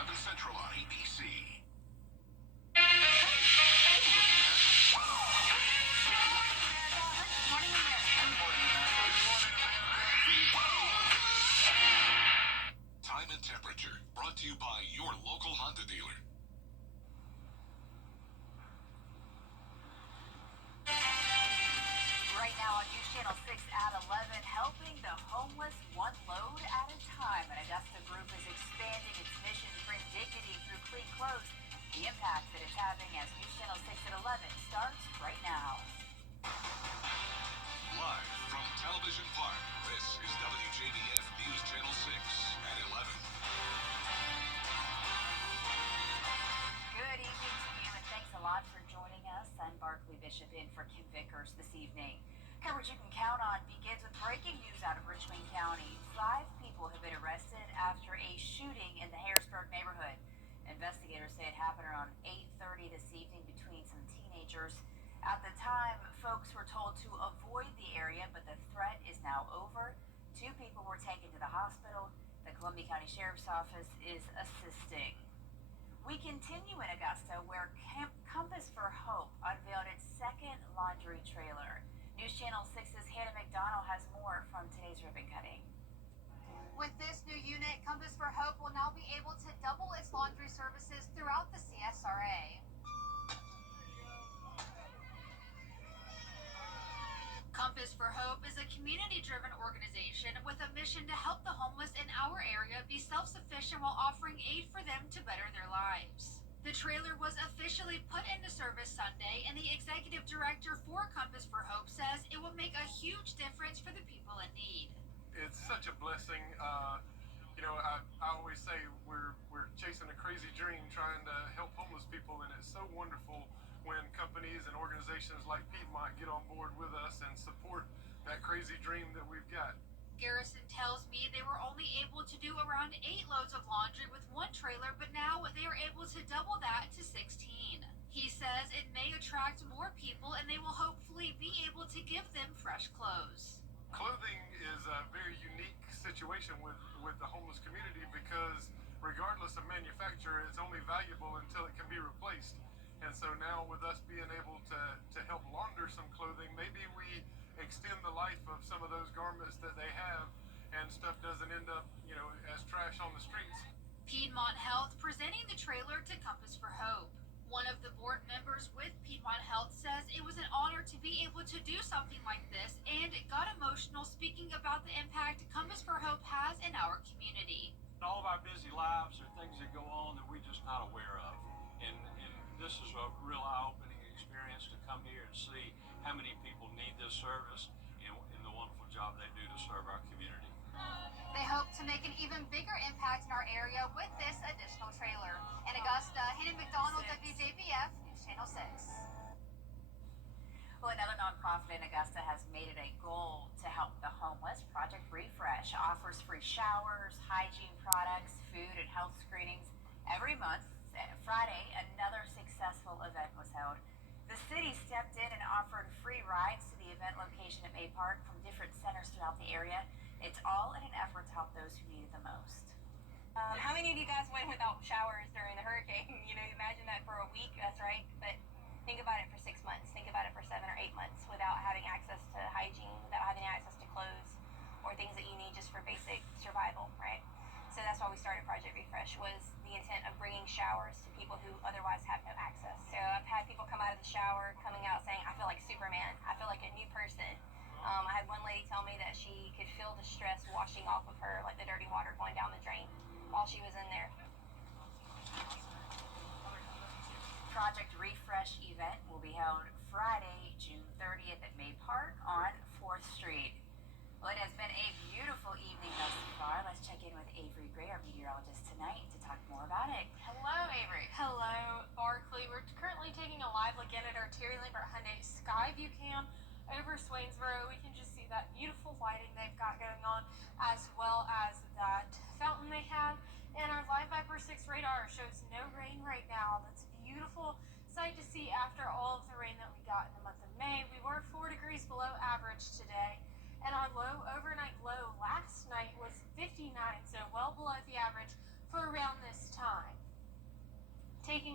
7 Central on ABC. Time and temperature brought to you by your local Honda dealer. Right now on News Channel 6 at 11, helping the homeless one load at a time. An Augusta group is expanding its mission to bring dignity through clean clothes. The impact that it's having as News Channel 6 at 11 starts right now. Live from Television Park, this is WJBF News Channel 6 at 11. Good evening to you, and thanks a lot for joining us. I'm Barkley Bishop in for Kim Vickers this evening. Coverage you can count on begins with breaking news out of Richmond County. 5 people have been arrested after a shooting in the Harrisburg neighborhood. Investigators say it happened around 8:30 this evening between some teenagers. At the time, folks were told to avoid the area, but the threat is now over. 2 people were taken to the hospital. The Columbia County Sheriff's Office is assisting. We continue in Augusta, where Compass for Hope unveiled its second laundry trailer. News Channel 6's Hannah McDonald has more from today's ribbon cutting. With this new unit, Compass for Hope will now be able to double its laundry services throughout the CSRA. Compass for Hope is a community-driven organization with a mission to help the homeless in our area be self-sufficient while offering aid for them to better their lives. The trailer was officially put into service Sunday, and the executive director for Compass for Hope says it will make a huge difference for the people in need. It's such a blessing. I always say we're chasing a crazy dream trying to help homeless people, and it's so wonderful when companies and organizations like Piedmont get on board with us and support that crazy dream that we've got. Garrison tells me they were only able to do around 8 loads of laundry with one trailer, but now they are able to double that to 16. He says it may attract more people, and they will hopefully be able to give them fresh clothes. Clothing is a very unique situation with the homeless community because regardless of manufacturer, it's only valuable until it can be replaced. And so now with us being able to help launder some clothing, maybe we extend the life of some of those garments that they have, and stuff doesn't end up, as trash on the streets. Piedmont Health presenting the trailer to Compass for Hope. One of the board members with Piedmont Health says it was an honor to be able to do something like this, and it got emotional speaking about the impact Compass for Hope has in our community. All of our busy lives are things that go on that we're just not aware of. And this is a real eye-opening experience to come here and see how many people need this service and the wonderful job they do to serve our community. They hope to make an even bigger impact in our area with this additional trailer. In Augusta, Hannah McDonald, WJBF, News Channel 6. Well, another nonprofit in Augusta has made it a goal to help the homeless. Project Refresh offers free showers, hygiene products, food, and health screenings every month. Friday, another successful event was held. The city stepped in and offered free rides to the event location at May Park from different centers throughout the area. It's all in an effort to help those who need it the most. How many of you guys went without showers during the hurricane? Imagine that for a week, that's right. But think about it for 6 months. Think about it for 7 or 8 months without having access to hygiene, without having access to clothes or things that you need just for basic survival, right? So that's why we started Project Refresh, was the intent of bringing showers to people who otherwise have no access. So I've had people come out of the shower, coming out saying, I feel like Superman. I feel like a new person. I had one lady tell me that she could feel the stress washing off of her, like the dirty water going down the drain while she was in there. Project Refresh event will be held Friday, June 30th at May Park on 4th Street. Well, it has been a beautiful evening thus far. Let's check in with Avery Gray, our meteorologist, tonight to talk more about it. Hello, Avery. Hello, Barkley. We're currently taking a live look in at our Terry Lambert Hyundai Skyview cam over Swainsboro. We can just see that beautiful lighting they've got going on, as well as that fountain they have. And our Live Viper 6 radar shows no rain right now. That's a beautiful sight to see after all of the rain that we got in the month of May. We were 4 degrees below average today. And our overnight low last night was 59, so well below the average for around this time.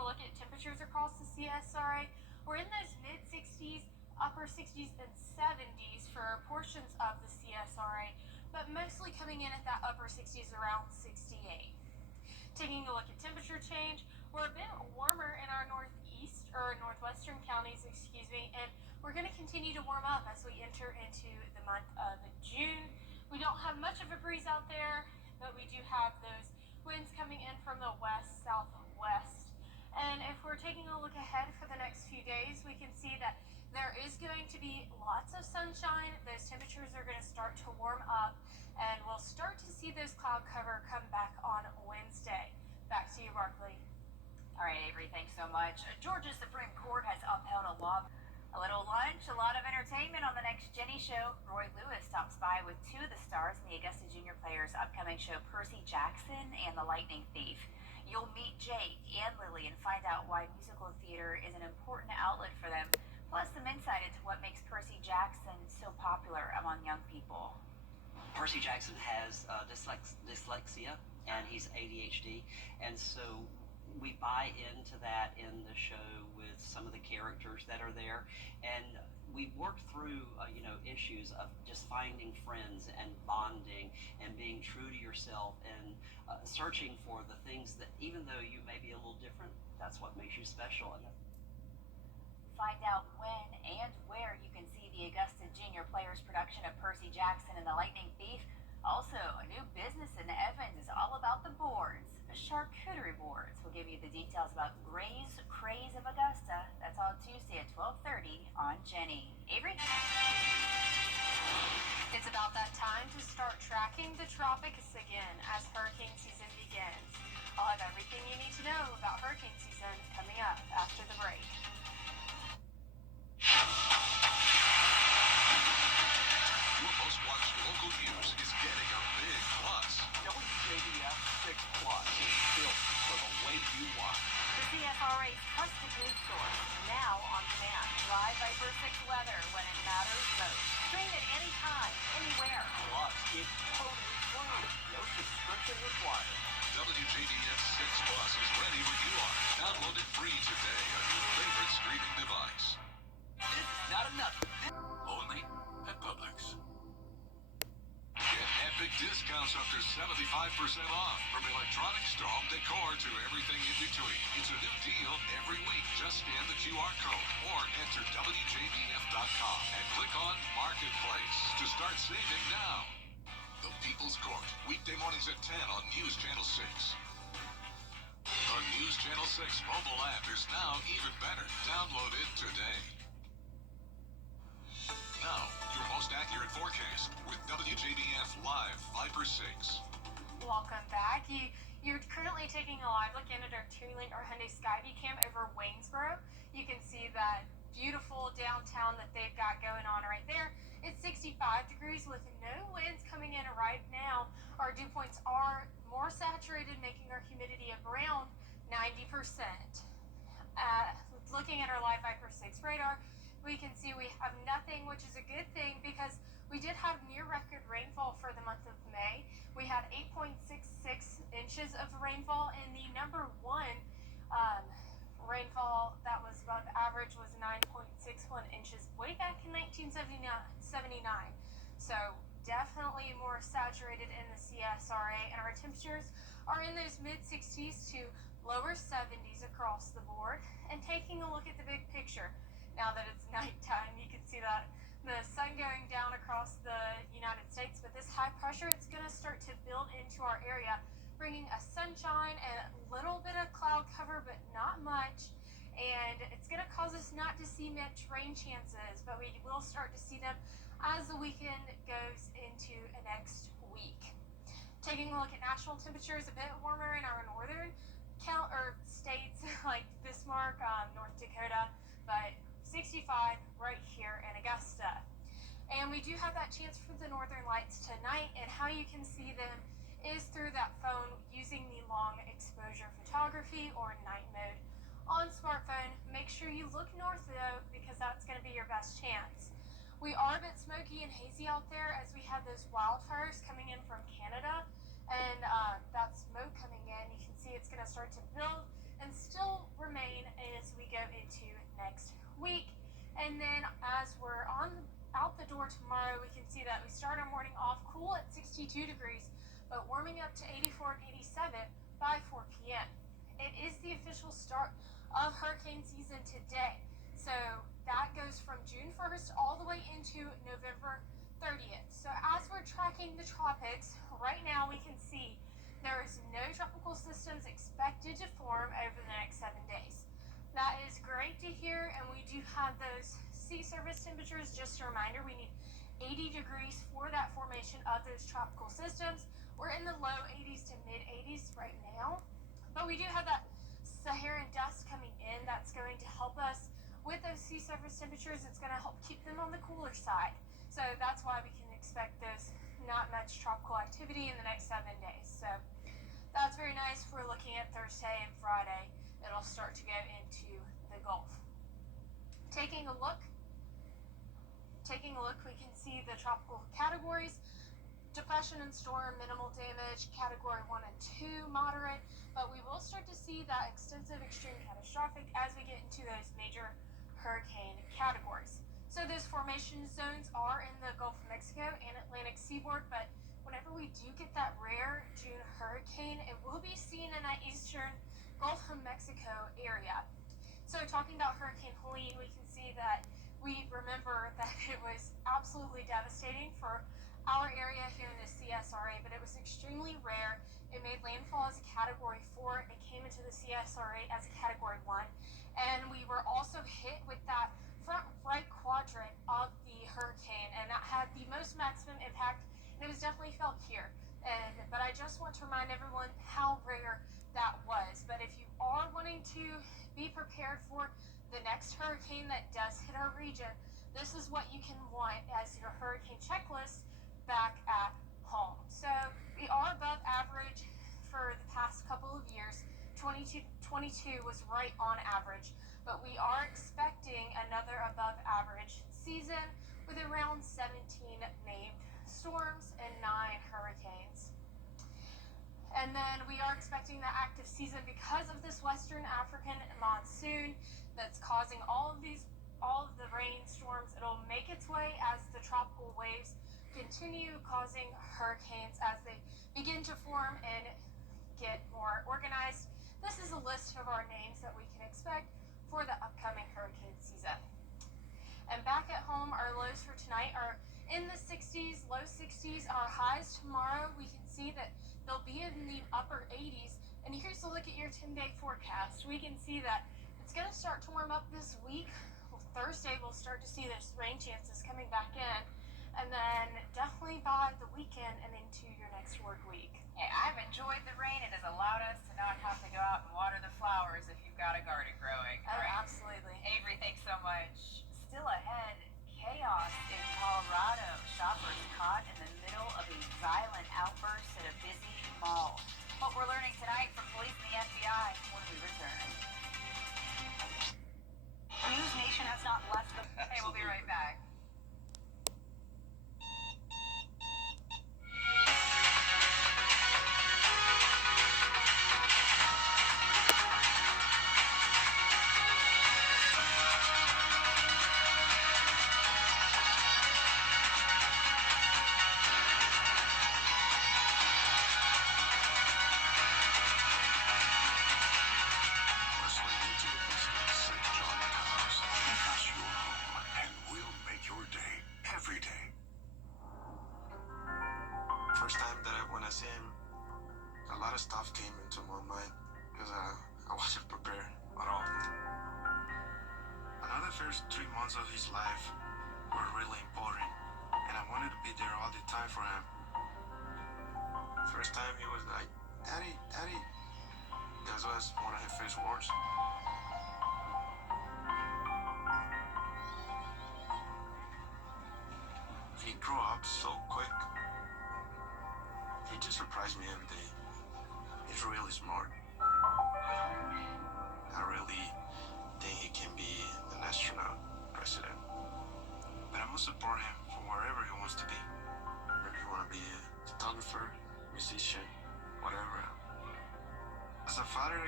a look at temperatures across the CSRA, we're in those mid 60s, upper 60s, and 70s for portions of the CSRA, but mostly coming in at that upper 60s around 68. Taking a look at temperature change, we're a bit warmer in our northwestern counties, and we're going to continue to warm up as we enter into the month of June. We don't have much of a breeze out there, but we do have those winds coming in from the west southwest. And if we're taking a look ahead for the next few days, we can see that there is going to be lots of sunshine. Those temperatures are going to start to warm up, and we'll start to see those cloud cover come back on Wednesday. Back to you, Barkley. All right, Avery, thanks so much. Georgia's Supreme Court has upheld a law. A little lunch, a lot of entertainment on the next Jenny show. Roy Lewis stops by with two of the stars in the Augusta Junior Players' upcoming show, Percy Jackson and the Lightning Thief. You'll meet Jake and Lily and find out why musical theater is an important outlet for them, plus some insight into what makes Percy Jackson so popular among young people. Percy Jackson has dyslexia, and he's ADHD, and so we buy into that in the show with some of the characters that are there, and we work through issues of just finding friends and bonding and being true to yourself and searching for the things that, even though you may be a little different, that's what makes you special. Find out when and where you can see the Augusta Junior Players production of Percy Jackson and the Lightning Thief. Also, a new business in Evans is all about the boards, the charcuterie boards. We'll give you the details about Gray's Craze of Augusta. That's all Tuesday at 12:30 on Jenny. Avery? It's about that time to start tracking the tropics again as hurricane season begins. I'll have everything you need to know about hurricane season coming up after the break. Your most watched local news is getting a big plus. WJBF 6 Plus is built for the way you want. The CSRA's trusted news source, now on demand. Live Viper 6 weather when it matters most. Stream it anytime, anywhere. Plus, it's totally free. No subscription required. WJBF 6 Plus is ready when you are. Download it free today on your favorite streaming device. This is not enough. Only at Publix. Get epic discounts up to 75% off. From electronics to home decor to everything in between. It's a new deal every week. Just scan the QR code or enter WJBF.com and click on Marketplace to start saving now. The People's Court, weekday mornings at 10 on News Channel 6. The News Channel 6 mobile app is now even better. Download it today. Now, your most accurate forecast with WJBF Live Viper 6. Welcome back. You're currently taking a live look in at our Tearlink or Hyundai Skyview cam over Waynesboro. You can see that beautiful downtown that they've got going on right there. It's 65 degrees with no winds coming in right now. Our dew points are more saturated, making our humidity around 90%. Looking at our live Viper 6 radar, we can see we have nothing, which is a good thing because we did have near record rainfall for the month of May. We had 8.66 inches of rainfall, and the number one rainfall that was above average was 9.61 inches way back in 1979. So definitely more saturated in the CSRA, and our temperatures are in those mid 60s to lower 70s across the board. And taking a look at the big picture, now that it's nighttime, you can see that the sun going down across the United States, but this high pressure, it's going to start to build into our area, bringing a sunshine and a little bit of cloud cover, but not much. And it's going to cause us not to see much rain chances, but we will start to see them as the weekend goes into next week. Taking a look at national temperatures, a bit warmer in our northern states like Bismarck, North Dakota, but 65 right here in Augusta. And we do have that chance for the northern lights tonight, and how you can see them is through that phone using the long exposure photography or night mode on smartphone. Make sure you look north though, because that's going to be your best chance. We are a bit smoky and hazy out there as we have those wildfires coming in from Canada, and that smoke coming in, you can see it's going to start to build and still remain remain as we go into next week. And then as we're out the door tomorrow, we can see that we start our morning off cool at 62 degrees, but warming up to 84 and 87 by 4 p.m. It is the official start of hurricane season today. So that goes from June 1st all the way into November 30th. So as we're tracking the tropics, right now we can see there is no tropical systems expected to form over the next 7 days. That is great to hear, and we do have those sea surface temperatures. Just a reminder, we need 80 degrees for that formation of those tropical systems. We're in the low 80s to mid 80s right now, but we do have that Saharan dust coming in that's going to help us with those sea surface temperatures. It's going to help keep them on the cooler side. So that's why we can expect those not much tropical activity in the next 7 days. So that's very nice. We're looking at Thursday and Friday. It'll start to go into the Gulf. Taking a look, we can see the tropical categories. Depression and storm, minimal damage. Category 1 and 2, moderate. But we will start to see that extensive, extreme, catastrophic as we get into those major hurricane categories. So those formation zones are in the Gulf of Mexico and Atlantic seaboard, but whenever we do get that rare June hurricane, it will be seen in that eastern Gulf of Mexico area. So talking about Hurricane Helene, we can see that we remember that it was absolutely devastating for our area here in the CSRA, but it was extremely rare. It made landfall as a Category 4. It came into the CSRA as a Category 1. And we were also hit with that front right quadrant of the hurricane, and that had the most maximum impact, and it was definitely felt here. But I just want to remind everyone how rare that was. But if you are wanting to be prepared for the next hurricane that does hit our region, this is what you can want as your hurricane checklist back at home. So we are above average for the past couple of years. 22 was right on average, but we are expecting another above average season with around 17 named storms and 9 hurricanes. And then we are expecting the active season because of this Western African monsoon that's causing all of the rainstorms. It'll make its way as the tropical waves continue causing hurricanes as they begin to form and get more organized. This is a list of our names that we can expect for the upcoming hurricane season. And back at home, our lows for tonight are in the 60s, low 60s. Our highs tomorrow, we can see that they'll be in the upper 80s. And here's a look at your 10-day forecast. We can see that it's going to start to warm up this week. Thursday, we'll start to see those rain chances coming back in. And then definitely by the weekend and into your next work week. Hey, I've enjoyed the rain. It has allowed us to not have to go out and water the flowers if you've got a garden growing. Oh, right? absolutely. Avery, thanks so much. Still ahead, chaos in Colorado. Shoppers caught in the middle of a violent outburst at a busy mall. What we're learning tonight from police and the FBI when we return. News Nation has not left the... Hey, we'll be right back. First time that when I see him, a lot of stuff came into my mind because I wasn't prepared at all. Another first 3 months of his life were really important, and I wanted to be there all the time for him. First time he was like, "Daddy, Daddy." That was one of his first words. He grew up so quick. He just surprised me every day. He's really smart. I really think he can be an astronaut, president. But I must support him for wherever he wants to be. Maybe he want to be a photographer, musician, whatever. As a father, I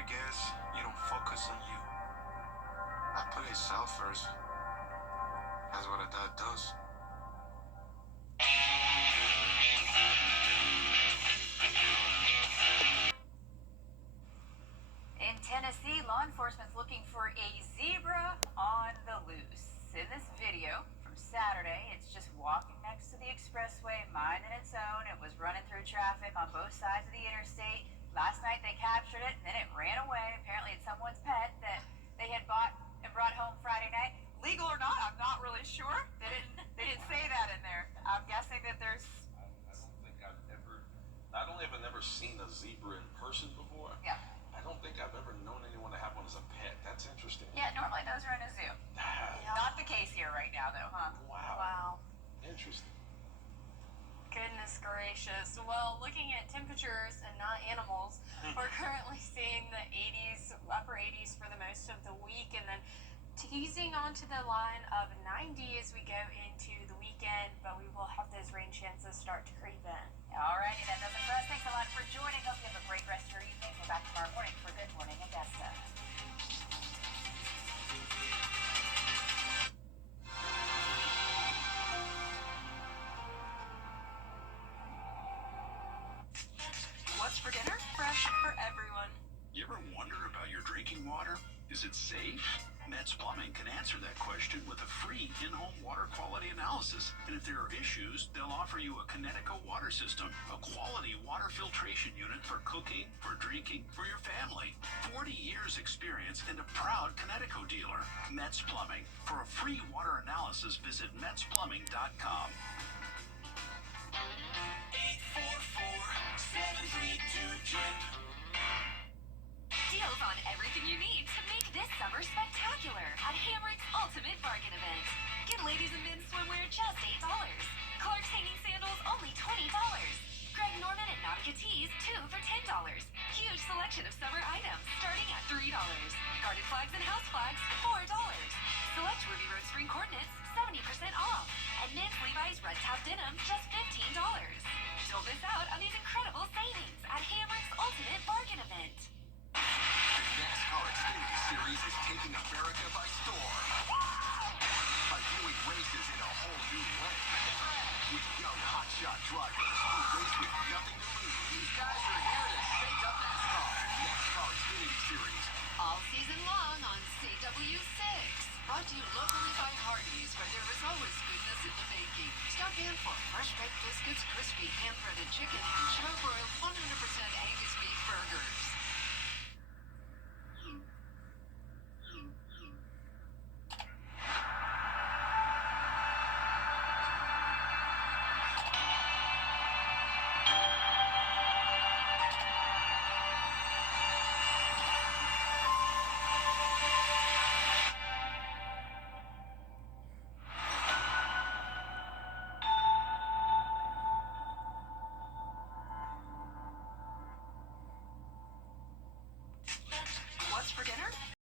guess you don't focus on you. I put himself first. That's what a dad does. In Tennessee, law enforcement's looking for a zebra on the loose. In this video from Saturday, it's just walking next to the expressway, minding its own. It was running through traffic on both sides of the interstate. Last night they captured it, and then it ran away. Apparently it's someone's pet that they had bought and brought home Friday night. Legal or not, I'm not really sure. They didn't say that in there. I'm guessing that there's... I don't think I've ever, not only have I never seen a zebra in person before, Yeah. I don't think I've ever known anyone to have one as a pet. That's interesting. Yeah, normally those are in a zoo. Not the case here right now, though, huh? Wow. Wow. Interesting. Goodness gracious. Well, looking at temperatures and not animals, we're currently seeing the 80s, upper 80s for the most of the week, and then teasing onto the line of 90 as we go into the weekend, but we will have those rain chances start to creep in. All righty, that does it for us. Thanks a lot for joining. Hope you have a great rest of your evening. We're back tomorrow morning for Good Morning Augusta. What's for dinner? Fresh for everyone. You ever wonder about your drinking water? Is it safe? Metz Plumbing can answer that question with a free in-home water quality analysis. And if there are issues, they'll offer you a Connecticut water system, a quality water filtration unit for cooking, for drinking, for your family. 40 years experience and a proud Connecticut dealer. Metz Plumbing. For a free water analysis, visit metzplumbing.com. 844-732-JIP. Deals on everything you need to make this summer spectacular at Hamrick's Ultimate Bargain Event. Get ladies and men's swimwear just $8. Clark's hanging sandals only $20. Greg Norman and Nautica tees 2 for $10. Huge selection of summer items starting at $3. Garden flags and house flags $4. Select Ruby Road spring coordinates 70% off. And men's Levi's red top denim just $15. Don't miss out on these incredible savings at Hamrick's Ultimate Bargain Event. The NASCAR Xfinity Series is taking America by storm by viewing races in a whole new way. With young hotshot drivers who race with nothing to lose. These guys are here to shake up NASCAR. NASCAR Xfinity Series. All season long on CW6. Brought to you locally by Hardee's, where there is always goodness in the making. Stop in for fresh baked biscuits, crispy hand-breaded chicken, and charbroiled 100%